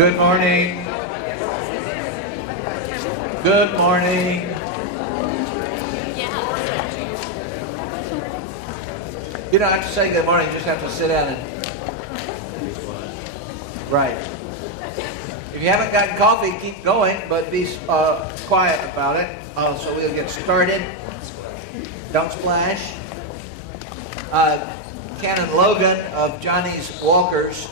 Good morning. Good morning. You don't have to say good morning, you just have to sit down and... Right. If you haven't gotten coffee, keep going, but be quiet about it. So we'll get started. Don't splash. Canon Logan of Johnny's Walkers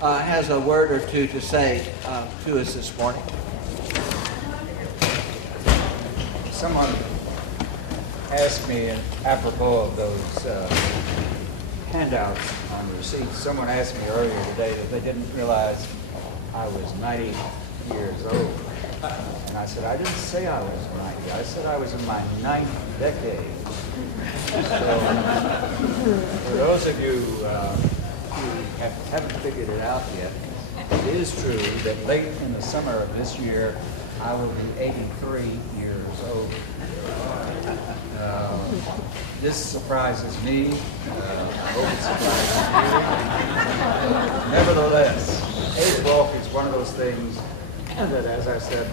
has a word or two to say to us this morning. Someone asked me, apropos of those handouts on receipts, someone asked me earlier today that they didn't realize I was 90 years old. And I said, I didn't say I was 90. I said I was in my 9th decade. So, for those of you who haven't figured it out yet, it is true that late in the summer of this year, I will be 83 years old. This surprises me. I hope it surprises you. Nevertheless, age walk is one of those things that, as I said,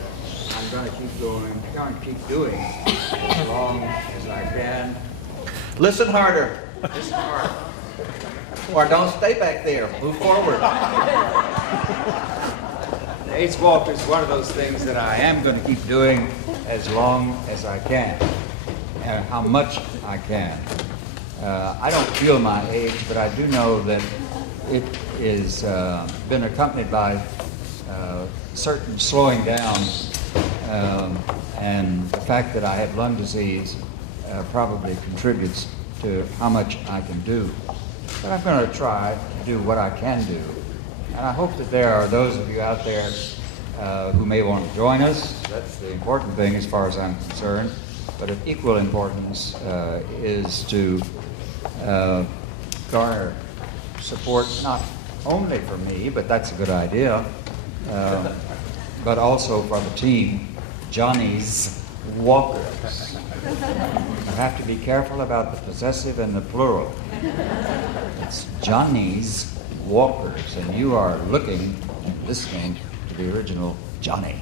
I'm going to keep going, going to keep doing as long as I can. Listen harder. Listen harder. Or don't stay back there. Move forward. The age walk is one of those things that I am going to keep doing as long as I can, and how much I can. I don't feel my age, but I do know that it is been accompanied by certain slowing down, and the fact that I have lung disease probably contributes to how much I can do. But I'm going to try to do what I can do. And I hope that there are those of you out there who may want to join us. That's the important thing as far as I'm concerned. But of equal importance is to garner support not only for me, but that's a good idea, but also for the team, Johnny's Walkers. You have to be careful about the possessive and the plural. It's Johnny's Walkers, and you are looking and listening to the original Johnny.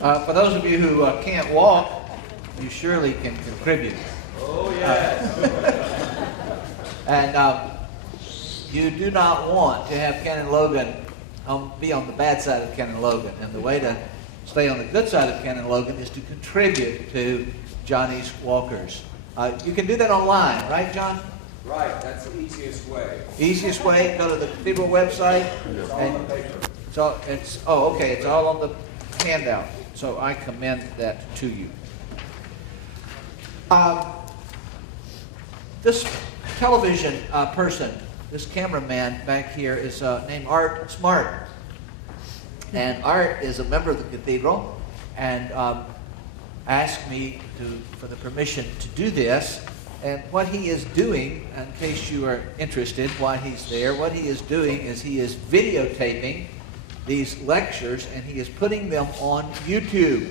For those of you who can't walk, you surely can contribute. Oh, yes. And you do not want to have Canon Logan be on the bad side of Canon Logan. And the way to stay on the good side of Canon Logan is to contribute to Johnny's Walkers. You can do that online, right, John? Right, that's the easiest way. Easiest way, go to the Cathedral website. It's all on paper. It's all on the handout. So I commend that to you. This television person, this cameraman back here is named Art Smart. And Art is a member of the Cathedral and asked me for the permission to do this. And what he is doing, in case you are interested why he's there, what he is doing is he is videotaping these lectures and he is putting them on YouTube.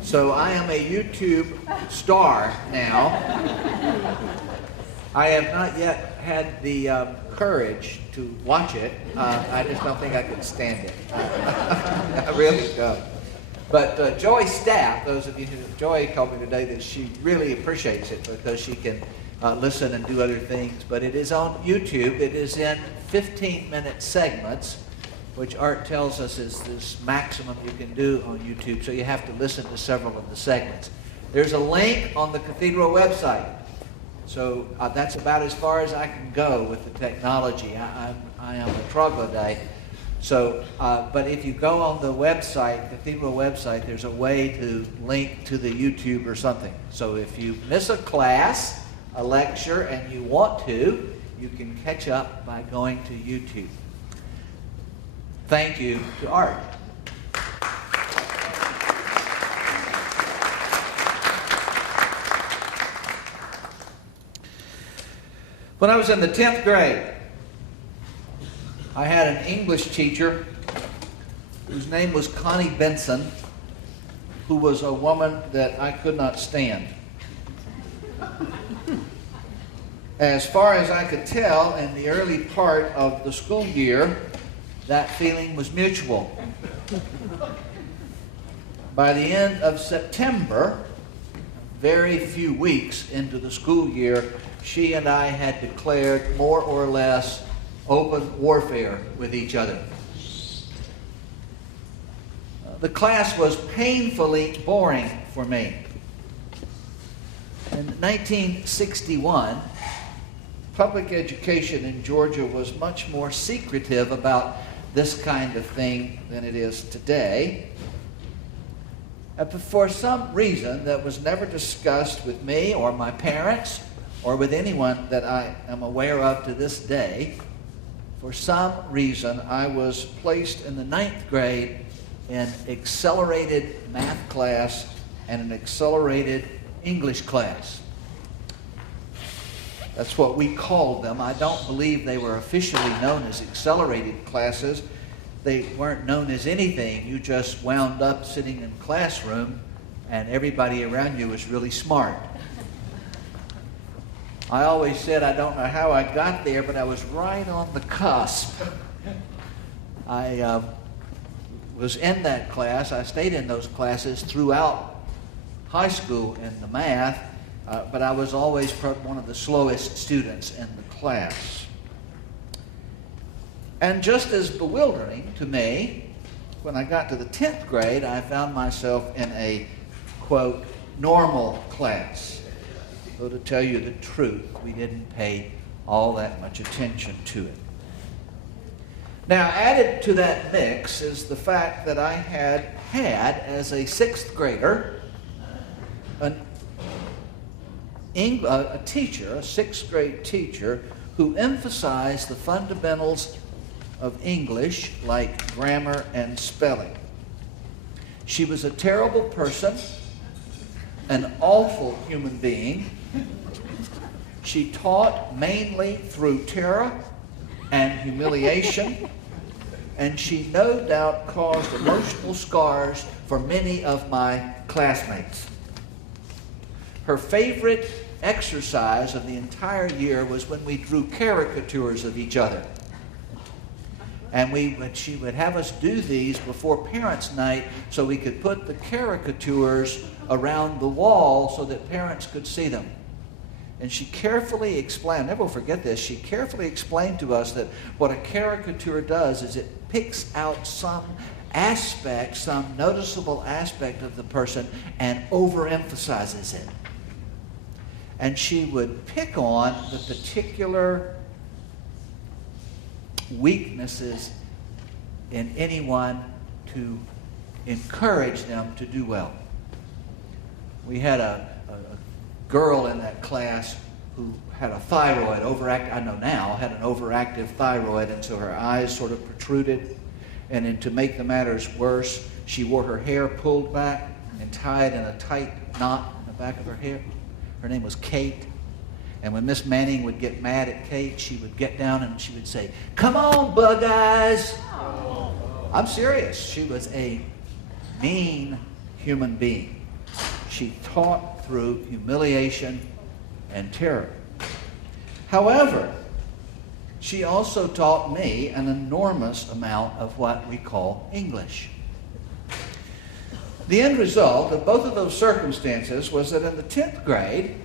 So I am a YouTube star now. I have not yet had the courage to watch it. I just don't think I could stand it. I really don't. But Joy's staff, those of you who, Joy told me today that she really appreciates it because she can listen and do other things. But it is on YouTube. It is in 15-minute segments, which Art tells us is this maximum you can do on YouTube. So you have to listen to several of the segments. There's a link on the Cathedral website. So that's about as far as I can go with the technology. I am a troglodyte. So, but if you go on the website, Cathedral website, there's a way to link to the YouTube or something. So if you miss a class, a lecture, and you want to, you can catch up by going to YouTube. Thank you to Art. When I was in the 10th grade, I had an English teacher whose name was Connie Benson, who was a woman that I could not stand. As far as I could tell, in the early part of the school year, that feeling was mutual. By the end of September, very few weeks into the school year, she and I had declared more or less open warfare with each other. The class was painfully boring for me. In 1961, public education in Georgia was much more secretive about this kind of thing than it is today. But for some reason that was never discussed with me or my parents or with anyone that I am aware of to this day, for some reason I was placed in the 9th grade in accelerated math class and an accelerated English class. That's what we called them. I don't believe they were officially known as accelerated classes. They weren't known as anything. You just wound up sitting in a classroom and everybody around you was really smart. I always said I don't know how I got there, but I was right on the cusp. I was in that class. I stayed in those classes throughout high school in the math, but I was always one of the slowest students in the class. And just as bewildering to me, when I got to the 10th grade, I found myself in a, quote, normal class. Though to tell you the truth, we didn't pay all that much attention to it. Now, added to that mix is the fact that I had as a 6th grader, a teacher, a 6th grade teacher, who emphasized the fundamentals of English, like grammar and spelling. She was a terrible person, an awful human being. She taught mainly through terror and humiliation, and she no doubt caused emotional scars for many of my classmates. Her favorite exercise of the entire year was when we drew caricatures of each other. And she would have us do these before parents' night so we could put the caricatures around the wall so that parents could see them. And she carefully explained, I'll never forget this, she carefully explained to us that what a caricature does is it picks out some aspect, some noticeable aspect of the person and overemphasizes it. And she would pick on the particular weaknesses in anyone to encourage them to do well. We had a girl in that class who had a thyroid, had an overactive thyroid, and so her eyes sort of protruded. And then to make the matters worse, she wore her hair pulled back and tied in a tight knot in the back of her hair. Her name was Kate. And when Miss Manning would get mad at Kate, she would get down and she would say, "Come on, bug eyes." I'm serious. She was a mean human being. She taught through humiliation and terror. However, she also taught me an enormous amount of what we call English. The end result of both of those circumstances was that in the 10th grade,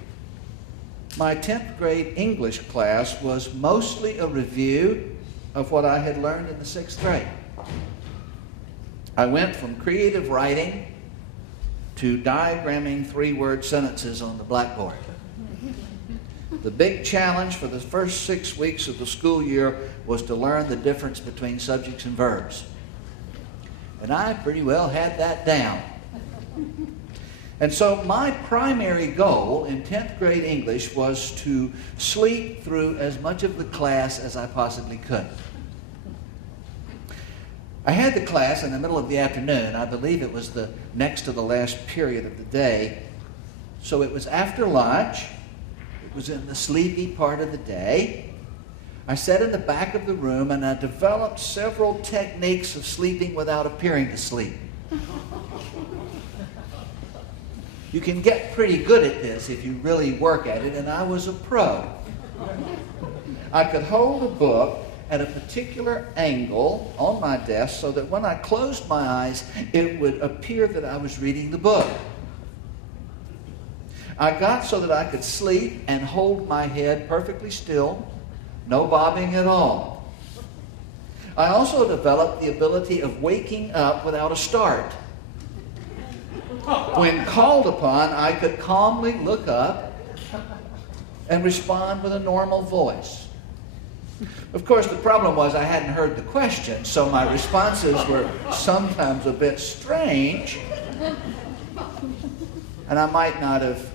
my 10th grade English class was mostly a review of what I had learned in the 6th grade. I went from creative writing to diagramming 3-word sentences on the blackboard. The big challenge for the first 6 weeks of the school year was to learn the difference between subjects and verbs. And I pretty well had that down. And so my primary goal in 10th grade English was to sleep through as much of the class as I possibly could. I had the class in the middle of the afternoon. I believe it was the next to the last period of the day. So it was after lunch. It was in the sleepy part of the day. I sat in the back of the room and I developed several techniques of sleeping without appearing to sleep. You can get pretty good at this if you really work at it, and I was a pro. I could hold a book at a particular angle on my desk so that when I closed my eyes, it would appear that I was reading the book. I got so that I could sleep and hold my head perfectly still, no bobbing at all. I also developed the ability of waking up without a start. When called upon, I could calmly look up and respond with a normal voice. Of course, the problem was I hadn't heard the question, so my responses were sometimes a bit strange, and I might not have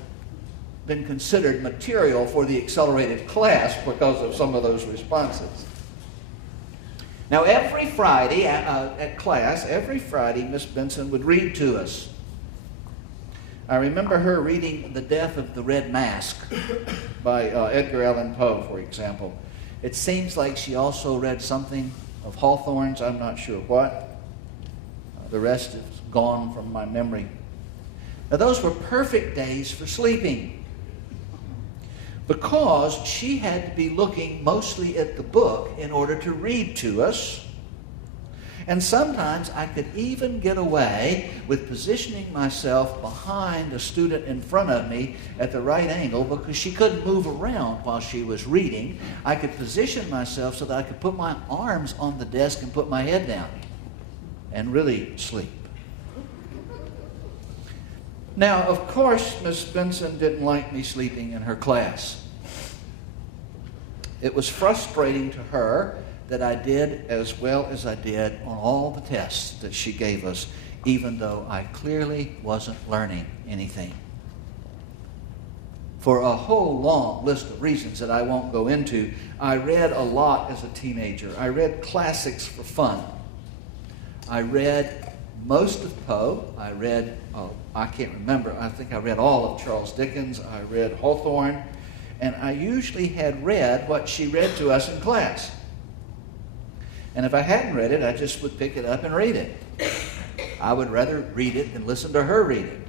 been considered material for the accelerated class because of some of those responses. Now, every Friday at class, Miss Benson would read to us. I remember her reading The Death of the Red Mask by Edgar Allan Poe, for example. It seems like she also read something of Hawthorne's, I'm not sure what. The rest is gone from my memory. Now, those were perfect days for sleeping because she had to be looking mostly at the book in order to read to us. And sometimes I could even get away with positioning myself behind a student in front of me at the right angle because she couldn't move around while she was reading. I could position myself so that I could put my arms on the desk and put my head down and really sleep. Now, of course, Miss Benson didn't like me sleeping in her class. It was frustrating to her that I did as well as I did on all the tests that she gave us, even though I clearly wasn't learning anything. For a whole long list of reasons that I won't go into, I read a lot as a teenager. I read classics for fun. I read most of Poe. I read, I can't remember, I think I read all of Charles Dickens. I read Hawthorne. And I usually had read what she read to us in class. And if I hadn't read it, I just would pick it up and read it. I would rather read it than listen to her read it.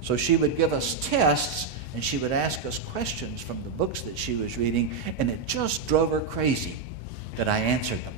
So she would give us tests, and she would ask us questions from the books that she was reading, and it just drove her crazy that I answered them.